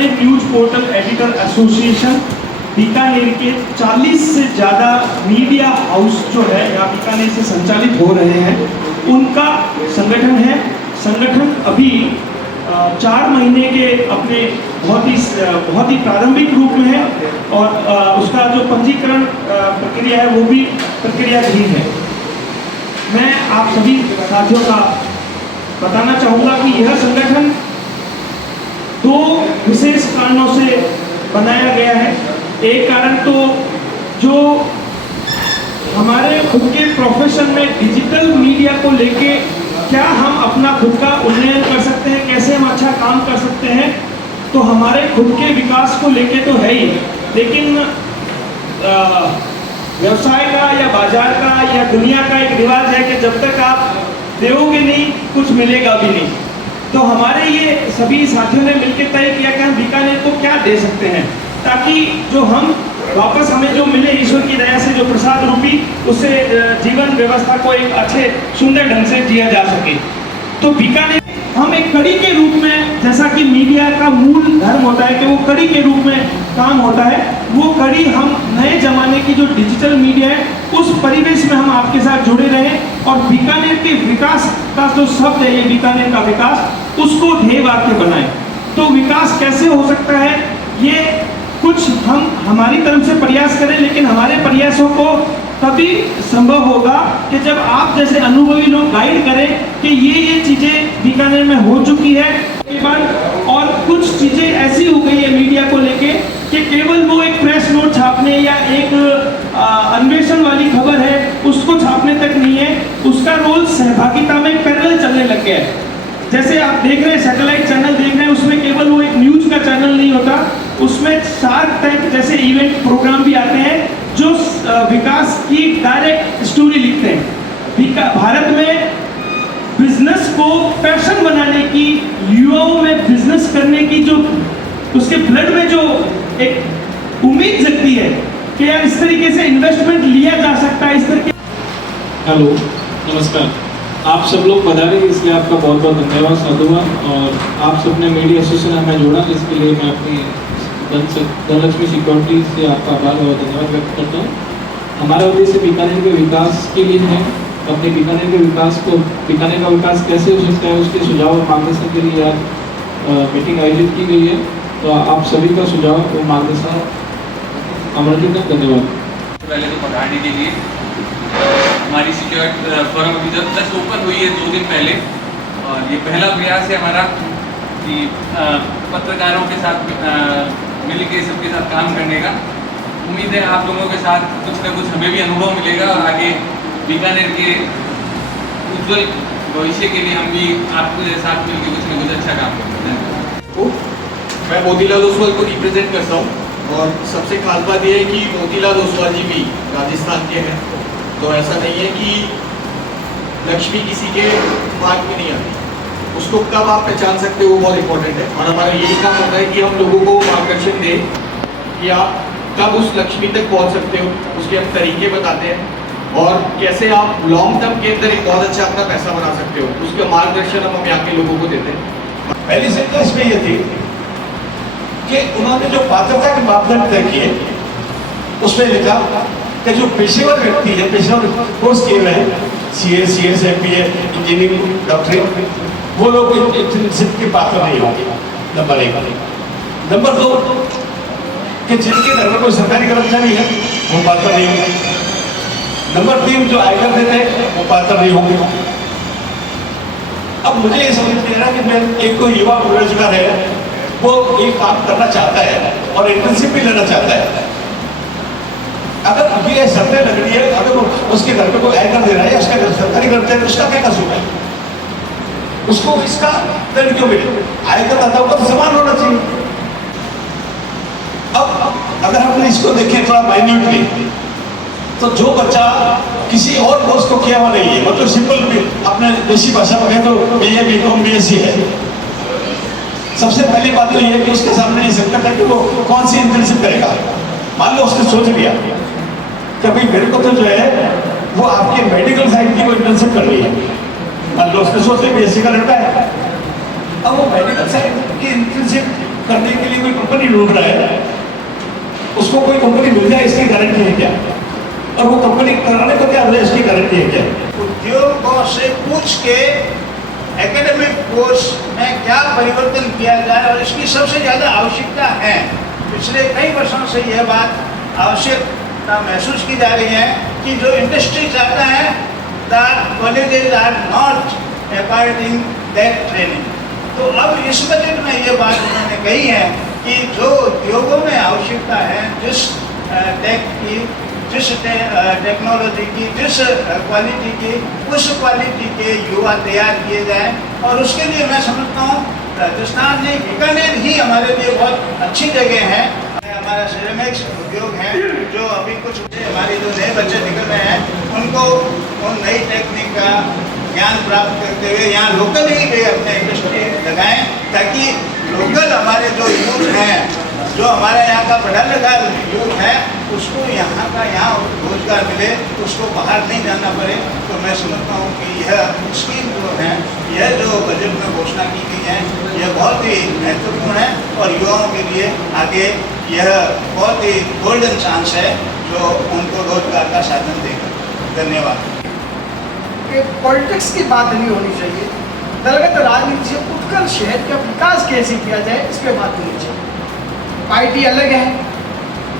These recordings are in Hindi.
Bikaner news portal editor association, Bikaner के 40 से ज़्यादा मीडिया हाउस जो है यहाँ बीकानेर से संचालित हो रहे हैं, उनका संगठन है। संगठन अभी 4 महीने के अपने बहुत ही प्रारंभिक रूप में है और उसका जो पंजीकरण प्रक्रिया है वो भी प्रक्रियाधीन है। मैं आप सभी साथियों का बताना चाहूँगा कि यह संगठन 2 विशेष कारणों से बनाया गया है। एक कारण तो जो हमारे खुद के प्रोफेशन में डिजिटल मीडिया को लेके क्या हम अपना खुद का उन्नयन कर सकते हैं, कैसे हम अच्छा काम कर सकते हैं, तो हमारे खुद के विकास को लेके तो है ही, लेकिन व्यवसाय का या बाजार का या दुनिया का एक रिवाज है कि जब तक आप दोगे नहीं कुछ मिलेगा भी नहीं। तो हमारे ये सभी साथियों ने मिलकर तय किया कि हम बीकानेर को क्या दे सकते हैं ताकि जो हम वापस हमें जो मिले ईश्वर की दया से जो प्रसाद रूपी, उससे जीवन व्यवस्था को एक अच्छे सुंदर ढंग से जिया जा सके। तो बीकानेर हम एक कड़ी के रूप में, जैसा कि मीडिया का मूल धर्म होता है कि वो कड़ी के रूप में काम होता है, वो कड़ी हम नए जमाने की जो डिजिटल मीडिया है उस परिवेश में हम आपके साथ जुड़े रहें और बीकानेर के विकास का जो शब्द है, ये बीकानेर का विकास, उसको ध्येय वाक्य बनाएं। तो विकास कैसे हो सकता है, ये कुछ हम हमारी तरफ से प्रयास करें, लेकिन हमारे प्रयासों को तभी संभव होगा कि जब आप जैसे अनुभवी लोग गाइड करें कि ये चीज़ें बीकानेर में हो चुकी है के बाद, और कुछ चीज़ें ऐसी हो गई है मीडिया को लेके कि केवल वो एक प्रेस नोट छापने या एक अन्वेषण वाली खबर है उसको छापने तक नहीं है, उसका रोल सहभागिता में पैरेलल चलने लग गया है। जैसे आप देख रहे हैं सैटेलाइट चैनल देख रहे हैं, उसमें केवल वो एक न्यूज का चैनल नहीं होता, उसमें शार्क टैंक जैसे इवेंट प्रोग्राम भी आते हैं जो विकास की डायरेक्ट स्टोरी लिखते हैं। भारत में बिजनेस को पैशन बनाने की, युवाओं में बिजनेस करने की जो उसके ब्लड में जो एक उम्मीद जगती है कि यार इस तरीके से इन्वेस्टमेंट लिया जा सकता है, इस तरीके। हेलो, नमस्कार। आप सब लोग पधारे, इसलिए आपका बहुत बहुत धन्यवाद साधुवाद। और आप सबने मीडिया एसोसिएशन हमें जोड़ा, इसके लिए मैं अपनी धनलक्ष्मी सिक्योरिटी से आपका आभार और धन्यवाद व्यक्त करता हूँ। हमारा उद्देश्य बीकानेर के विकास के लिए है। अपने बीकानेर के विकास को, बीकानेर का विकास कैसे हो सकता है, उसके सुझाव और मार्गदर्शन के लिए आज मीटिंग आयोजित की गई है। तो आप सभी का सुझाव और मार्गदर्शन आमंत्रित है। धन्यवाद। पहले तो पधारने के लिए हमारी सिक्योरिटी फोरम अभी जस्ट ओपन हुई है 2 दिन पहले, और ये पहला प्रयास है हमारा कि पत्रकारों के साथ मिल के सबके साथ काम करने का। उम्मीद है आप लोगों के साथ कुछ ना कुछ हमें भी अनुभव मिलेगा और आगे बीकानेर के उज्जवल भविष्य के लिए हम भी आपके साथ मिलकर कुछ ना कुछ अच्छा काम करेंगे। मैं मोतीलाल ओसवाल को रिप्रेजेंट करता हूँ और सबसे खास बात यह है कि मोतीलाल ओसवाल जी भी राजस्थान के हैं, तो ऐसा नहीं है कि लक्ष्मी किसी के मार्ग में नहीं आती, उसको कब आप पहचान सकते हो वो बहुत इंपॉर्टेंट है। और हमारा यही काम होता है कि हम लोगों को मार्गदर्शन दें कि आप कब उस लक्ष्मी तक पहुंच सकते हो, उसके हम तरीके बताते हैं और कैसे आप लॉन्ग टर्म के अंदर एक बहुत अच्छा अपना पैसा बना सकते हो, उसका मार्गदर्शन हम यहाँ के लोगों को देते हैं। पहली सिंपल इसमें ये थी कि उन्होंने जो पात्रता के मापदंड तय किए उसमें लिखा कि जो पेशेवर व्यक्ति है, पेशेवर कोर्स किए हुए हैं, CA, CS, MBA, engineering, doctorate, वो लोग इंटर्नशिप के पात्र नहीं होंगे। नंबर 1। नंबर 2 कि जिनके घर में कोई सरकारी कर्मचारी है वो पात्र नहीं होंगे। नंबर 3 जो आयकर देते हैं वो पात्र नहीं होंगे। अब मुझे ये समझ नहीं आ रहा कि मैं एक कोई युवा बेरोजगार है, वो एक काम करना चाहता है और इंटर्नशिप भी लेना चाहता है। अगर ये शर्तें लग रही है, अगर उसके घर पे कोई आयकर दे रहा है, उसका घर सरकारी कर्मचारी, उसका क्या कसूर है, उसको इसका दंड क्यों मिले? आयकर दाताओं का तो समान होना चाहिए। अब अगर हम इसको देखें थोड़ा माइन्यूटली, तो जो बच्चा किसी और कोर्स को किया हुआ नहीं है, मतलब सिंपल भी अपने देशी भाषा में कहें तो BA, BCom, BSc है, सबसे पहली बात तो ये है कि उसके सामने ये संकट है कि वो कौन सी इंटर्नशिप करेगा। मान लो उसने सोच लिया कि भाई मेरे को तो जो है वो आपके मेडिकल साइड की कोई इंटर्नशिप करनी है, मान लो उसने सोच लिया BSc का लड़का है, अब वो मेडिकल साइड की इंटर्नशिप करने के लिए कोई कंपनी ढूंढ रहा है, उसको कोई कंपनी मिल जाए इसकी गारंटी है क्या? और वो कंपनी कराने को क्या बोले इसकी गारंटी है क्या? उद्योगों से पूछ के एकेडमिक कोर्स में क्या परिवर्तन किया जाए, और इसकी सबसे ज़्यादा आवश्यकता है। पिछले कई वर्षों से यह बात आवश्यकता महसूस की जा रही है कि जो इंडस्ट्री चाहता है, the colleges are not according that training. तो अब इस बजट में ये बात उन्होंने कही है कि जो उद्योगों में आवश्यकता है, जिस टेक्नोलॉजी की, जिस क्वालिटी की, उस क्वालिटी के युवा तैयार किए जाएं। और उसके लिए मैं समझता हूँ राजस्थान नहीं, बीकानेर ही हमारे लिए बहुत अच्छी जगह है। हमारा सिरेमिक्स उद्योग है, जो अभी कुछ हमारे जो नए बच्चे निकल रहे हैं, उनको उन नई टेक्निक का ज्ञान प्राप्त करते हुए यहाँ लोकल ही वे अपने इंडस्ट्री लगाएं, ताकि लोकल हमारे जो यूथ हैं, जो हमारे यहाँ का पढ़ा लिखा यूथ है, उसको यहाँ का यहाँ रोजगार मिले, उसको बाहर नहीं जाना पड़े। तो मैं समझता हूँ कि यह स्कीम जो है, यह जो बजट में घोषणा की गई है, यह बहुत ही महत्वपूर्ण है और युवाओं के लिए आगे यह बहुत ही गोल्डन चांस है जो उनको रोजगार का साधन देगा। धन्यवाद। पॉलिटिक्स की बात नहीं होनी चाहिए, दलगत राजनीति से उठकर शहर का विकास कैसे किया जाए इस पर बात होनी चाहिए। पार्टी अलग है,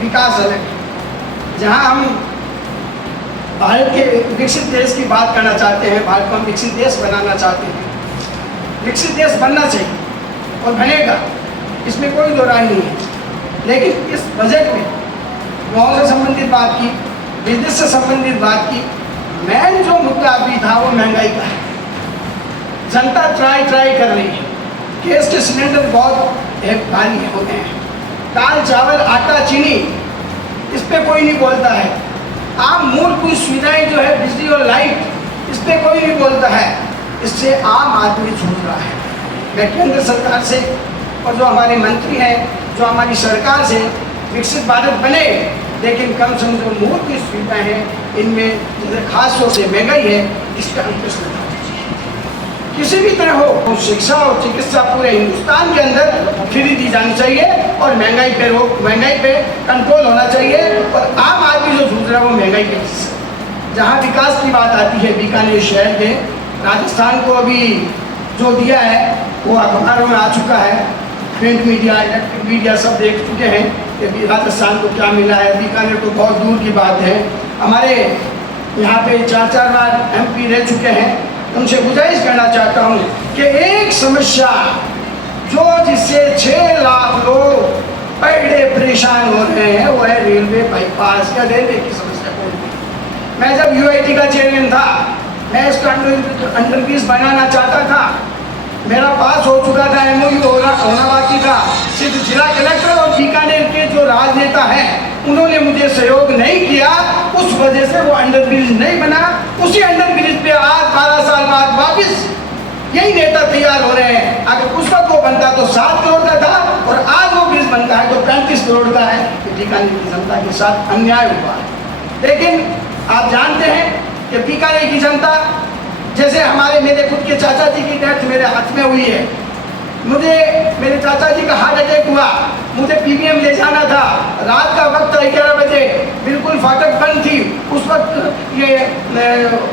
विकास अलग है। जहां हम भारत के विकसित देश की बात करना चाहते हैं, भारत को हम विकसित देश बनाना चाहते हैं, विकसित देश बनना चाहिए और बनेगा, इसमें कोई दो राय नहीं है। लेकिन इस बजट में गाँव से संबंधित बात की, बिजनेस से संबंधित बात की, मेन जो मुद्दा अभी था वो महंगाई का है। जनता ट्राई कर रही है, गैस के सिलेंडर बहुत भारी होते हैं, दाल चावल आटा चीनी, इस पर कोई नहीं बोलता है। आम मूलभूत सुविधाएं जो है बिजली और लाइट, इस पर कोई नहीं बोलता है। इससे आम आदमी जूझ रहा है। मैं केंद्र सरकार से और जो हमारे मंत्री हैं, जो हमारी सरकार से विकसित भारत बने, लेकिन कम से कम जो मूलभूत सुविधाएं हैं, इनमें जैसे खास तौर से महंगाई है, इसका अंकुश लगाना चाहिए। किसी भी तरह हो, शिक्षा और चिकित्सा पूरे हिंदुस्तान के अंदर फ्री दी जानी चाहिए और महंगाई पे कंट्रोल होना चाहिए। और आम आदमी जो जूझ रहा है वो महंगाई के वजह से। जहाँ विकास की बात आती है, बीकानेर शहर में राजस्थान को अभी जो दिया है वो अखबारों में आ चुका है, प्रिंट मीडिया, इलेक्ट्रिक मीडिया सब देख चुके हैं कि राजस्थान को क्या मिला है। बीकानेर तो बहुत दूर की बात है। हमारे यहाँ पे 4 बार MP रह चुके हैं, उनसे गुजारिश करना चाहता हूँ कि एक समस्या जो जिससे 6 लाख लोग पर डे परेशान हो रहे हैं, वो है रेलवे बाईपास या रेलवे की समस्या। मैं जब UIT का चेयरमैन था, मैं इसका अंडरब्रिज बनाना चाहता था, मेरा पास हो चुका था, MOU होना बाकी था। सिर्फ जिला कलेक्टर और बीकानेर के जो राजनेता हैं, उन्होंने मुझे सहयोग नहीं किया, उस वजह से वो अंडरब्रिज नहीं बना। उसी अंडरब्रिज पे आज 12 साल बाद वापिस यही नेता तैयार हो रहे हैं। अगर उस वक्त वो बनता तो 7 करोड़ का था और आज वो ब्रिज बनता है तो 35 करोड़ का है। तो बीकानेर की जनता के साथ अन्याय हुआ है। लेकिन आप जानते हैं कि बीकानेर की जनता, जैसे मेरे खुद के चाचा जी की डेथ मेरे हाथ में हुई है, मुझे मेरे चाचा जी का हार्ट अटैक हुआ, मुझे PBM ले जाना था, रात का वक्त था 11 बजे, बिल्कुल फाटक बंद थी। उस वक्त ये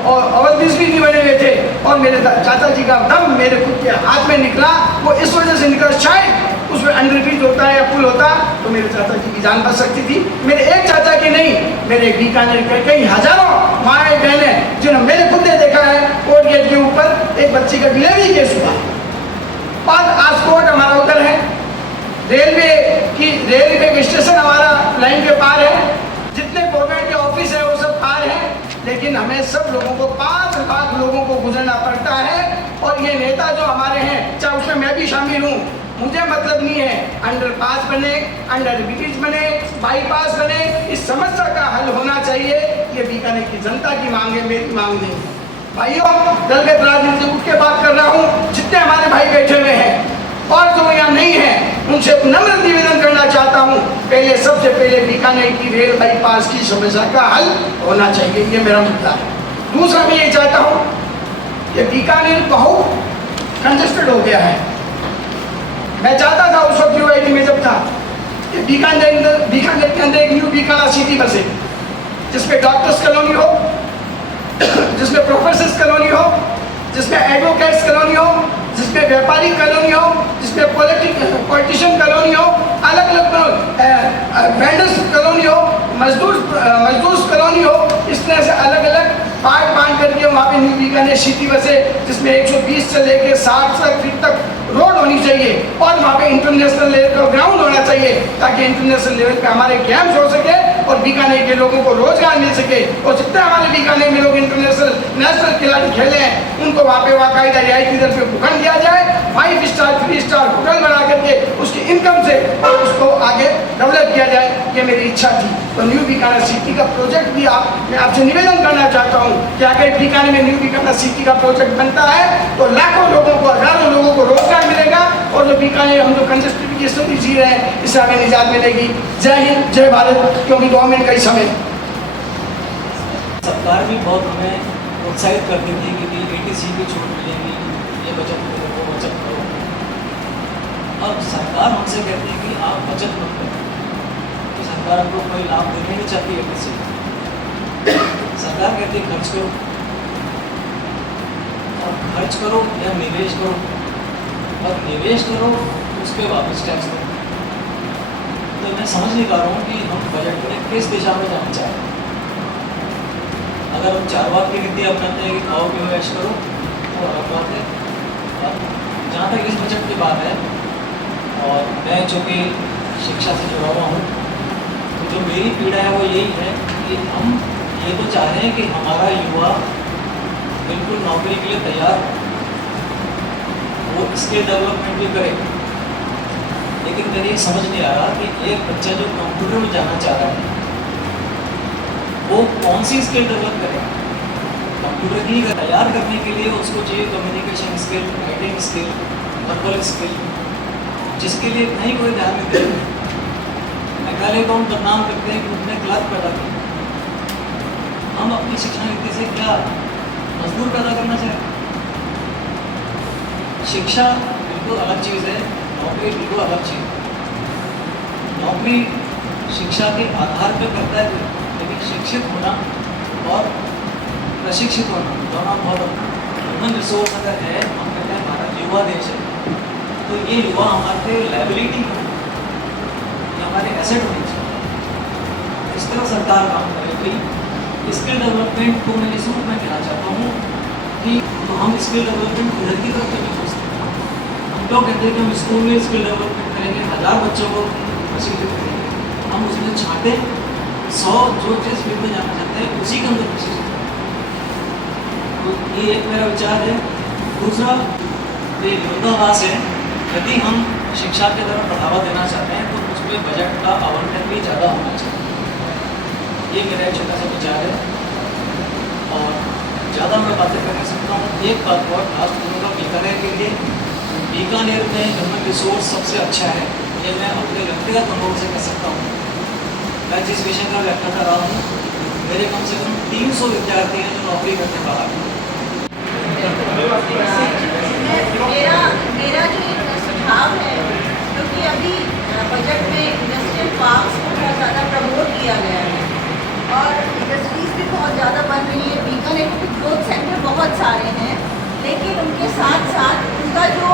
ओवरब्रिज भी नहीं बने हुए थे और मेरे चाचा जी का दम मेरे खुद के हाथ में निकला। वो इस वजह से निकला, शायद उसमें अंडरब्रिज होता है या पुल होता तो मेरे चाचा जी की जान बच सकती थी। मेरे एक चाचा की नहीं, मेरे बीकानेर के कई हजारों माएँ बहनें जिन्होंने मैंने खुद ने देखा है, कोर्ट गेट के ऊपर एक बच्ची का डिलीवरी केस हुआ। आज कोर्ट हमारा उधर है, रेलवे के स्टेशन हमारा लाइन के पार है, जितने गवर्नमेंट के ऑफिस है वो सब पार है। लेकिन हमें सब लोगों को 5 लाख लोगों को गुजरना पड़ता है। और ये नेता जो हमारे हैं, चाहे उसमें मैं भी शामिल हूँ, मुझे मतलब नहीं है अंडरपास बने, अंडरब्रिज बने, बाईपास बने, इस समस्या का हल होना चाहिए। ये बीकानेर की जनता की मांग है, मेरी मांग नहीं है। भाइयों, दलगत राजनीति से उठ के बात कर रहा हूँ, जितने हमारे भाई बैठे हुए हैं और जो यहाँ नहीं है, उनसे नम्र निवेदन करना चाहता हूँ, सबसे पहले बीकानेर की रेल बाईपास की समस्या का हल होना चाहिए। ये मेरा मुद्दा है। दूसरा मैं ये चाहता हूँ, कि बीकानेर बहुत कंजेस्टेड हो गया है। मैं चाहता था उस वक्त यूआईडी में जब था कि बीकानेर के अंदर एक न्यू बीकाना सिटी बसे, जिसमें डॉक्टर्स कॉलोनी हो, जिसमें प्रोफेसर्स कॉलोनी हो, जिसमें एडवोकेट्स कॉलोनी हो, जिसमें व्यापारी कॉलोनी हो, जिसमें पॉलिटिशियन कॉलोनी हो, अलग अलग वेंडर्स कॉलोनी हो, मजदूर कॉलोनी हो। इस तरह से अलग अलग पार्ट बांट करके वहाँ पे न्यू बीकानेर सिटी बसे, जिसमें 120 से लेके 60 फीट तक रोड होनी चाहिए और वहाँ पे इंटरनेशनल लेवल का ग्राउंड होना चाहिए, ताकि इंटरनेशनल लेवल पे हमारे गेम्स हो सके और बीकानेर के लोगों को रोजगार मिल सके। और जितने हमारे बीकानेर में लोग इंटरनेशनल नेशनल खिलाड़ी खेले हैं, उनको वहाँ पे बाकायदा रियायती दर पे भूखंड दिया जाए, 5 स्टार 3 स्टार होटल बना करके उसकी इनकम से उसको आगे डेवलप किया जाए। ये मेरी इच्छा थी। तो न्यू बीकानेर सिटी का प्रोजेक्ट भी मैं आपसे निवेदन करना चाहता हूँ कि अगर बीकानेर में न्यू बीकानेर सिटी का प्रोजेक्ट बनता है तो लाखों लोगों को, हजारों लोगों को रोजगार मिलेगा और जो बीकानेर हम जो कंजस्टिव की स्थिति जी रहे हैं, इससे हमें निजात मिलेगी। जय हिंद, जय भारत। क्योंकि 2 मिनट का ही समय। सरकार भी बहुत हमें प्रोत्साहित करती थी कि भी ATC की छूट मिलेगी, ये बचत करो, वो बचत करो। अब सरकार हमसे कहती है कि आप बचत मत करो, तो सरकार हमको कोई लाभ देने नहीं चाहती ATC। सरकार कहती है खर्च करो, और खर्च करो या निवेश करो, और निवेश करो उस पर वापस टैक्स दो। तो मैं समझ नहीं पा रहा हूँ कि हम बजट में किस दिशा में जाना चाह रहे हैं। अगर हम चारवाक की नीति अपनाते हैं कि खाओ पियो ऐश करो, तो अलग बात है। और जहाँ तक इस बजट की बात है, और मैं चूँकि शिक्षा से जुड़ा हुआ हूँ, तो जो मेरी पीड़ा है वो यही है कि हम ये तो चाह रहे हैं कि हमारा युवा बिल्कुल नौकरी के लिए तैयार हो, वो स्किल डेवलपमेंट भी करे, लेकिन मेरे ये समझ नहीं आ रहा कि एक बच्चा जो कंप्यूटर में जाना चाह रहा है वो कौन सी स्किल डेवलप करेगा। कंप्यूटर की तैयार करने के लिए उसको चाहिए communication skill, writing skill, verbal skill, जिसके लिए कहीं कोई ध्यान नहीं दे रहे। मेघालय को हम बदनाम करते हैं कि उसने क्लब पैदा किया। हम अपनी शिक्षा नीति से क्या मजदूर पैदा करना चाहते हैं? शिक्षा बिल्कुल अलग चीज़ है, नौकरी बिल्कुल अलग चीज़ है। नौकरी शिक्षा के आधार पर करता है, लेकिन शिक्षित होना और प्रशिक्षित होना दोनों बहुत ह्यूमन रिसोर्स अगर है, हम कहते हैं भारत युवा देश है, तो ये युवा हमारे लायबिलिटी है, ये हमारे एसेट होने चाहिए। इस तरह सरकार काम करेगी। स्किल डेवलपमेंट को मैं इस रूप में कहना चाहता हूँ कि तो हम स्किल डेवलपमेंट उधर की तरफ नहीं सोचते। हम लोग कहते हैं कि हम स्कूल में स्किल डेवलपमेंट करेंगे, 1000 बच्चों को प्रशिक्षित करेंगे। हम उसमें छाटे 100 जो जिस फील्ड में जाना चाहते हैं उसी के अंदर प्रशिक्षित करेंगे। तो ये एक मेरा विचार है। दूसरा ये विरोधाभास है। यदि हम शिक्षा की तरफ बढ़ावा देना चाहते हैं तो उसमें बजट का आवंटन भी ज़्यादा होना चाहिए। ये मेरा एक छोटा सा विचार है और ज़्यादा मैं बातें कर नहीं सकता हूँ। एक बात और खास करूँगा बीकानेर के लिए, बीकानेर में ह्यूमन रिसोर्स सबसे अच्छा है, ये मैं अपने व्यक्तिगत अनुभव से कह सकता हूँ। मैं जिस विषय का व्याख्या कर रहा हूँ, मेरे कम से कम 300 विद्यार्थी हैं जो नौकरी करते बाहर। मेरा जो एक सुझाव है, क्योंकि अभी बजट में इंडस्ट्रियल पार्क्स को बहुत ज़्यादा प्रमोट किया गया है और इंडस्ट्रीज भी बहुत ज़्यादा बन रही है। बीकानेर में ग्रोथ सेंटर बहुत सारे हैं, लेकिन उनके साथ साथ उनका जो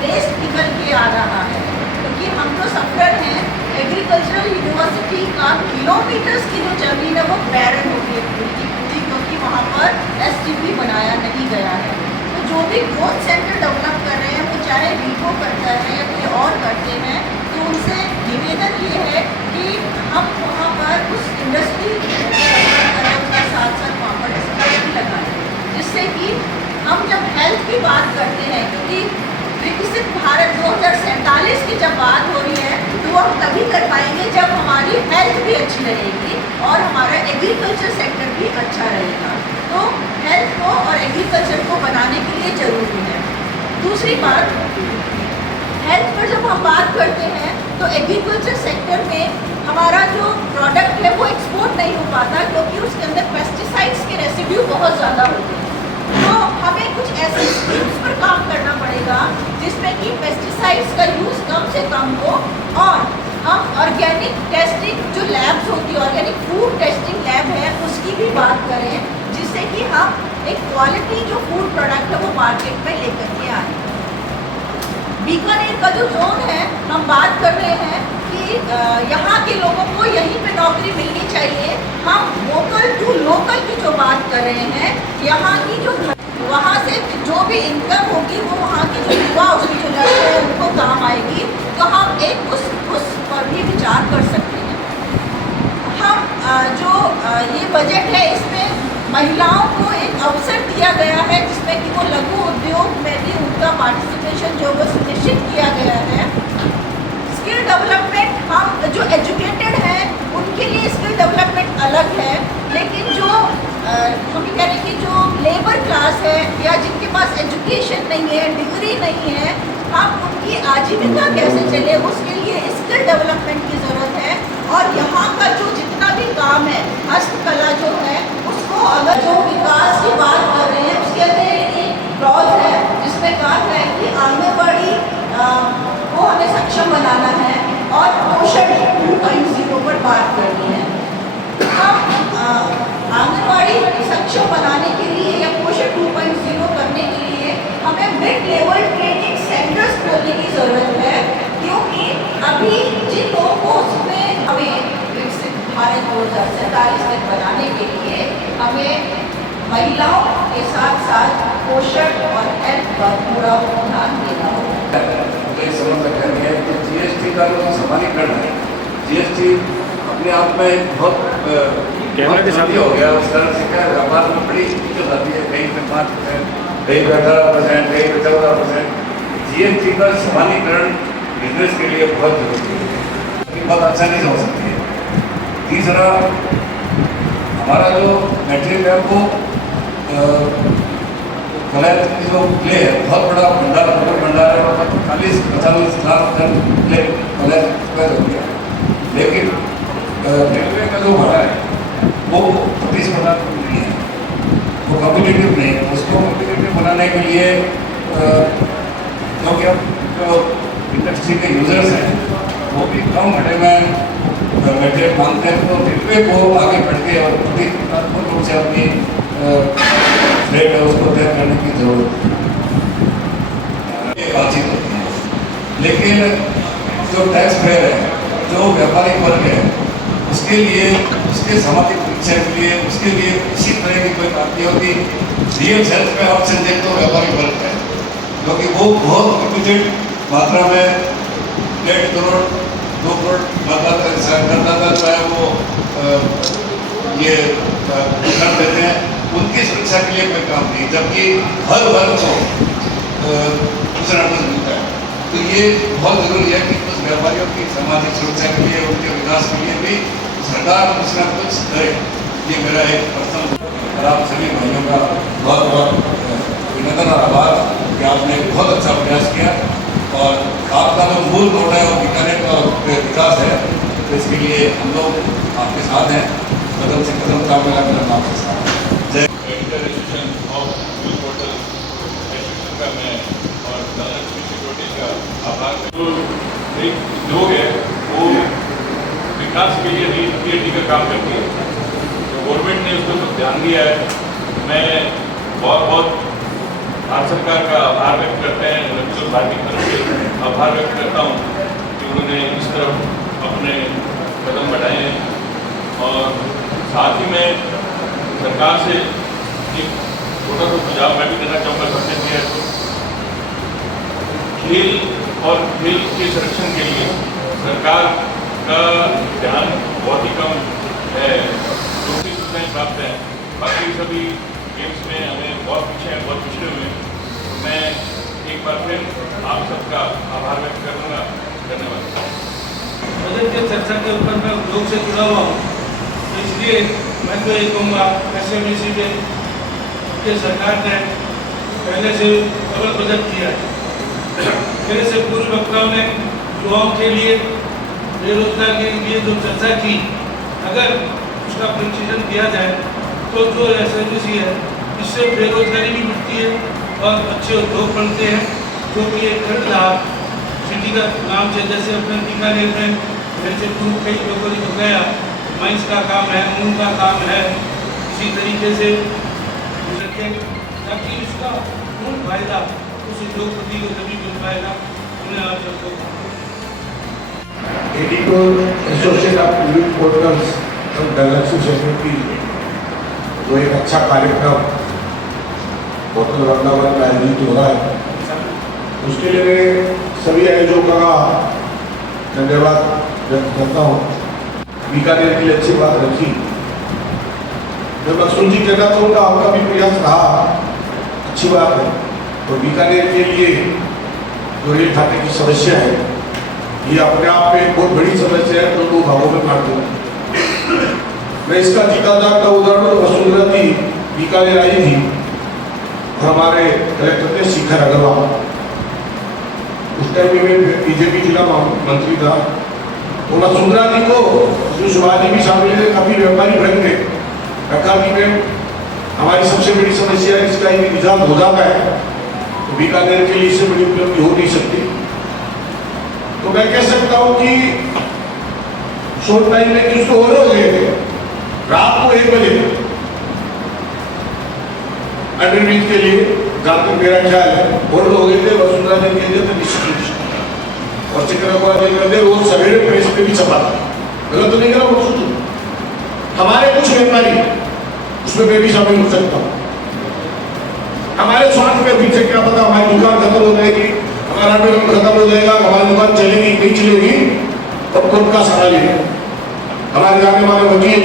वेस्ट निकल के आ रहा है, क्योंकि हम तो सफर हैं। एग्रीकल्चरल यूनिवर्सिटी का किलोमीटर्स की जो जमीन है वो बैरन हो गई पूरी, क्योंकि वहाँ पर STP बनाया नहीं गया है। तो जो भी ग्रोथ सेंटर डेवलप कर रहे हैं, वो चाहे वीको करता है या कोई और करते हैं, तो उनसे निवेदन ये है कि हम वहाँ पर उस इंडस्ट्री के साथ साथ वहाँ पर भी लगाएं, जिससे कि हम जब हेल्थ की बात करते हैं, क्योंकि विकसित भारत 2047 की जब बात हो रही है तो वो हम तभी कर पाएंगे जब हमारी हेल्थ भी अच्छी रहेगी और हमारा एग्रीकल्चर सेक्टर भी अच्छा रहेगा। तो हेल्थ को और एग्रीकल्चर को बनाने के लिए ज़रूरी है। दूसरी बात, हेल्थ पर जब हम बात करते हैं तो एग्रीकल्चर सेक्टर में हमारा जो प्रोडक्ट है वो एक्सपोर्ट नहीं हो पाता, क्योंकि उसके अंदर पेस्टिसाइड्स के रेसिड्यू बहुत ज़्यादा होते हैं। तो हमें कुछ ऐसे स्कीम्स पर काम करना पड़ेगा जिसमें कि पेस्टिसाइड्स का यूज़ हमको, और हम ऑर्गेनिक टेस्टिंग जो लैब्स होती है, ऑर्गेनिक फूड टेस्टिंग लैब है, उसकी भी बात करें, जिससे कि हम एक क्वालिटी जो फूड प्रोडक्ट है वो मार्केट में लेकर के आए। बीकानेर का जो जोन है, हम बात कर रहे हैं कि यहाँ के लोगों को यहीं पे नौकरी मिलनी चाहिए। हम वोकल टू लोकल की जो बात कर रहे हैं, यहाँ की जो वहाँ से जो भी इनकम होगी वो वहाँ के जो युवा उसकी जो लड़के हैं उनको काम आएगी, तो हम एक उस पर भी विचार कर सकते हैं। हम जो ये बजट है, इसमें महिलाओं को एक अवसर दिया गया है, जिसमें कि वो लघु उद्योग में भी उनका पार्टिसिपेशन जो वो सुनिश्चित किया गया है। स्किल डेवलपमेंट, हम जो एजुकेटेड हैं उनके लिए स्किल डेवलपमेंट अलग है, लेकिन जो हम कह रहे हैं कि जो लेबर क्लास है या जिनके पास एजुकेशन नहीं है, डिग्री नहीं है, हम उनकी आजीविका कैसे चले, उसके लिए स्किल डेवलपमेंट की ज़रूरत है। और यहाँ का जो जितना भी काम है, हस्तकला जो है, उसको अगर जो विकास की बात कर रहे हैं, उसके अंदर एक क्लॉज है जिसमें कहा है कि आंगनबाड़ी को हमें सक्षम बनाना है और पोषण 2.0 पर बात करनी है। हम आंगनबाड़ी सक्षम बनाने के लिए या पोषण 2.0 करने के लिए हमें मिड लेवल ट्रेनिंग सेंटर्स खोलने की ज़रूरत है, क्योंकि अभी जिन लोगों को उसमें हमें विकसित भारत 2047 तक बनाने के लिए हमें महिलाओं के साथ साथ पोषण और हेल्थ पर पूरा ध्यान देना होगा। ये समझ सकते हैं कि जीएसटी का जो समानीकरण है, जीएसटी अपने आप में एक बहुत हो गया। उस तरह से क्या व्यापार में बड़ी दिक्कत आती है, कहीं पे 5%, कहीं पे 18%, कहीं पे 14%। जीएसटी का समानीकरण बिजनेस के लिए बहुत जरूरी है, बहुत आसानी से हो सकती है। तीसरा, हमारा जो मटेरियल है वो कलैद की जो क्ले है, बहुत बड़ा भंडार है, 40-45 लाख टन क्ले कलैद का हो गया। लेकिन रेलवे का जो भाड़ा है वो 30% नहीं है, वो कम्पिटिटिव नहीं है। उसको कम्पिटिटिव बनाने के लिए क्योंकि अब जो इंडस्ट्री के यूजर्स हैं वो भी कम भाड़े में मटेरियल मांगते हैं, तो रेलवे को आगे बढ़ के और पूर्ण रूप से अपनी रेट है उसको तय करने की जरूरत है, बातचीत होती है। लेकिन जो टैक्स पेयर है, जो व्यापारिक वर्ग है, उसके लिए, उसके सामाजिक शिक्षा के लिए, उसके लिए किसी तरह की कोई बात नहीं होती। रियल सेंस में ऑप्शन देख तो व्यापारिक वर्ग है, क्योंकि वो बहुत लिमिटेड मात्रा में 1.5 करोड़ 2 करोड़ मात्रा करदाता जो है वो ये कर देते हैं, उनकी सुरक्षा के लिए कोई काम नहीं, जबकि हर वर्ग को कुछ न कुछ मिलता है। तो ये बहुत जरूरी है कि उस व्यापारियों की सामाजिक सुरक्षा के लिए, उनके विकास के लिए भी सरकार कुछ न कुछ करे। ये मेरा एक पर्सनल, और आप सभी भाइयों का बहुत बहुत अभिनंदन और आभार कि आपने बहुत अच्छा प्रयास किया, और आपका जो मूल मोड़ है वो बीकानेर का विकास है, तो इसके लिए हम लोग आपके साथ हैं, कदम से कदम काम मिलाकर हम आपके साथ हैं। जय edition of news portal association का मैं और धनलक्ष्मी सिक्योरिटी का आभार। जो एक उद्योग है वो विकास के लिए रीक्रिएटिव का काम करती है, तो गवर्नमेंट ने उसको तो ध्यान दिया है। मैं बहुत बहुत भारत सरकार का आभार व्यक्त करते हैं, नेशनल पार्टी की तरफ से आभार व्यक्त करता हूँ कि उन्होंने इस तरफ अपने कदम बढ़ाए हैं। और साथ ही मैं सरकार से एक छोटा सा सुझाव मैं भी देना चाहूँगा। सबसे पहले खेल और खेल के संरक्षण के लिए सरकार का ध्यान बहुत ही कम है, जो भी सुविधाएँ प्राप्त हैं, बाकी सभी गेम्स में हमें बहुत पीछे हैं, बहुत पिछड़े हुए हैं। तो मैं एक बार फिर आप सबका आभार व्यक्त करूँगा। धन्यवाद। बजट के चर्चा के ऊपर मैं उद्योग से जुड़ा हुआ हूँ, इसलिए मैं तो ये कहूँगा SMEC के सरकार ने पहले से डबल बजट किया है। मेरे से पूर्व वक्ताओं ने युवाओं के लिए, बेरोजगार के लिए जो चर्चा की, अगर उसका प्रिसीजन दिया जाए तो जो SMEC है इससे बेरोजगारी भी मिटती है और अच्छे उद्योग बनते हैं, जो कि एक खंड लाभ सिटी का नाम से, जैसे अपने बीकानेर में मेरे से दूर कई लोगों ने गया, माइंस का काम है, मून का काम है, इसी तरीके से रखें ताकि इसका पूर्ण फायदा उस उद्योगपति को तभी मिल पाएगा उन्हें आप सबको। Editor associate of news portals Dhanlaxmi secretary जो एक अच्छा कार्यक्रम होटल वृंदावन में आयोजित हो रहा है, उसके लिए मैं सभी आयोजकों का धन्यवाद व्यक्त करता हूँ। बीकानेर के लिए अच्छी बात रखी। मैं मकसूद जी कहना चाहूँगा, आपका भी प्रयास रहा, अच्छी बात है। और बीकानेर के लिए जो रेल फाटे की समस्या है, ये अपने आप में एक बहुत बड़ी समस्या है, तो दो भागों में बांट दूँ। मैं इसका जीतादार का उदाहरण वसुंधरा जी बीकानेर आई थी, हमारे कलेक्टर थे शिखर अग्रवाल, उस टाइम में मैं बीजेपी जिला मंत्री था। तो वसुंधरा जी को जो शिवाजी भी शामिल है, काफी व्यापारी वर्ग ने रखा कि मैं हमारी सबसे बड़ी समस्या है, इसका इंतजाम हो जाता है तो बीकानेर के लिए इससे बड़ी उपलब्धि हो नहीं सकती। तो मैं कह सकता हूँ कि शॉर्ट टाइम में कि उसको और हो गए रात को 1 बजे अंडरब्रिज के लिए, जहाँ तक मेरा ख्याल है, और हो गए थे वसुंधरा जी के लिए निश्चित और चिकन वो सवेरे प्रेस पे भी छपा था। गलत तो नहीं करा वो सोचो। हमारे कुछ व्यापारी, उसमें मैं भी शामिल हो सकता हूँ, हमारे स्वार्थ में पीछे क्या पता हमारी दुकान खत्म हो जाएगी, हमारा आंदोलन खत्म हो जाएगा, हमारी दुकान चलेगी नहीं चलेगी, और कौन का सवाल है। हमारे जाने वाले वकील